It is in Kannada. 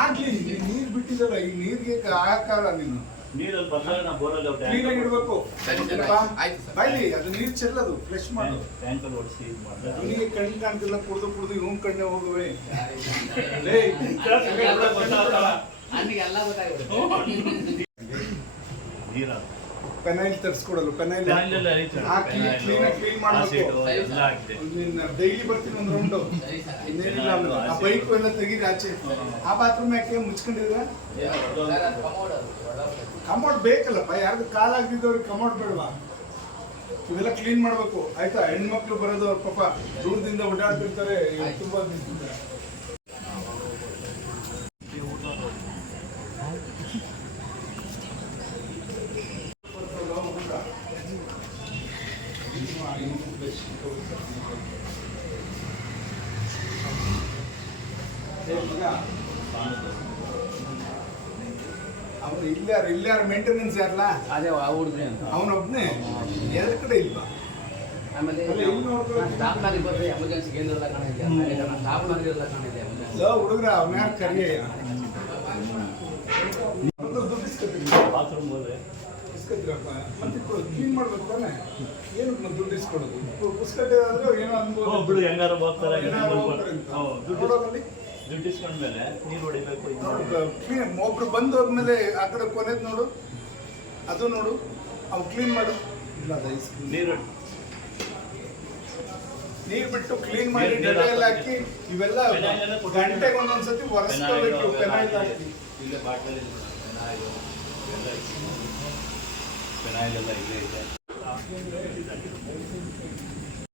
ಆಗ್ಲಿ ನೀರ್ ಬಿಟ್ಟಿದ್ದಲ್ಲ ಈ ನೀರ್ಗೆ ಹಾಕಲ್ಲ ನೀನು. ನೀರಲ್ಲಿ ಬಂದಾಗ ನಾ ಬೋರಲ್ಲಿ ಕ್ಲೀನ್ ಆಗಿ ಇಡ್ಬೇಕು. ಬಾಯ್ಲಿ ಅದು ನೀರ್ ಚೆಲ್ಲದು ಫ್ರೆಶ್ ಮಾಡು. ಟ್ಯಾಂಕಲ್ಲಿ ಓಡಿಸಿ ಅವನಿಗೆ ಕಣ್ಣು ಕಾಣ್ತಿಲ್ಲ ಕುಡ್ದು ಕುಡ್ದು ಇವನ್ ಕಣ್ಣೆ ಹೋಗುವೆ. ನೀರ ಪೆನೈಲ್ ತರಿಸ್ಕೊಡಲು ಪೆನೈಲ್. ಹಾಕಿ ಕ್ಲೀನ್ ಆಗಿ ಕ್ಲೀನ್ ಮಾಡಬೇಕು. ಡೈಲಿ ಬರ್ತೀನಿ ಒಂದು ರೌಂಡು ಇನ್ನೇನಿಲ್ಲ ಆ ಬೈಕ್ ಎಲ್ಲ. ತೆಗೀರಿ ಆಚೆ. ಆ ಬಾತ್ರೂಮ್ ಯಾಕೆ ಮುಚ್ಕೊಂಡಿದ್ರೆ ಕಮೋಡ್ ಬೇಕಲ್ಲಪ್ಪ ಯಾರ್ದು ಕಾಲಾಗ್ದಿದ್ದವ್ರಿಗೆ ಕಮೋಡ್ ಬೇಡವಾ? ಇವೆಲ್ಲ ಕ್ಲೀನ್ ಮಾಡಬೇಕು. ಆಯ್ತಾ? ಹೆಣ್ಮಕ್ಳು ಬರೋದು ಅವ್ರ ಪಾಪ ದೂರದಿಂದ ಓಡಾಡ್ತಿರ್ತಾರೆ ತುಂಬಾ ತುಂಬಾ ದಿವ್ಸದಿಂದ. ಅವ್ನು ಇಲ್ಲಾರ ಇಲ್ಲಾರ ಮೇಂಟೆನೆನ್ಸ್ ಯಾರಲ್ಲ ಅದೇ ಅಂತ. ಅವನೊಬ್ನೇ? ಎರಡು ಕಡೆ ಇಲ್ವಾ? ಆಮೇಲೆ ಅಲ್ಲ, ಇಲ್ಲಿ ನೋಡ್ಬೇಕು. ಸ್ಟಾಪ್ನಲ್ಲಿ ಬಂದ್ರೆ ಎಮರ್ಜೆನ್ಸಿ ಕೇಂದ್ರದಾಗ ಕಾಣಿದೆ ಸ್ಟಾಪ್ನಲ್ಲಿ ಎಲ್ಲ ಕಾಣಿದೆ. ಲೋ ಹುಡುಗ್ರ ಅವನ ಯಾರು ಕರಿಯ ದುಡ್ಡು ಇಸ್ಕೊತೀನಿ. ಬಾತ್ರೂಮ್ ಹೋದ್ರೆ ಇಸ್ಕೊತೀರಪ್ಪ ಮತ್ತೆ ಕ್ಲೀನ್ ಮಾಡ್ಬೇಕು ತಾನೇ? ಏನು ಮತ್ತೆ ದುಡ್ಡು ಇಸ್ಕೊಳ್ಳೋದು? ಪುಸ್ತಕ ಆದ್ರೆ ಏನೋ ಅನ್ಬೋದು. ಒಬ್ರು ಹೆಂಗಾರ ಹೋಗ್ತಾರೆ ನೋಡೋದಲ್ಲಿ ದುಡ್ಡು ಇಸ್ಕೊಂಡ್ಮೇಲೆ ನೀರು ಹೊಡಿಬೇಕು. ಕ್ಲೀನ್ ಒಬ್ರು ಬಂದು ಹೋದ್ಮೇಲೆ ಆ ಕಡೆ ಕೊನೆದು ನೋಡು ಅದು ನೋಡು ಅವು ಕ್ಲೀನ್ ಮಾಡು. ಇಲ್ಲ ಅದು ಐಸ್ ನೀರು ನೀರ್ ಬಿಟ್ಟು ಕ್ಲೀನ್ ಮಾಡಿ ಡೆಟಾಲ್. ಹಾಕಿ ಇವೆಲ್ಲ. ಗಂಟೆಗೆ ಒಂದೊಂದ್ಸತಿ ಒರೆಸ್ಕೋಬೇಕು ಪೆನೈಲ್ ಹಾಕಿ. ಇಲ್ಲೇ ಬಾಟ್ಲಲ್ಲಿ ಎಲ್ಲ பெனாயிலெல்லாம் இல்லை இல்லை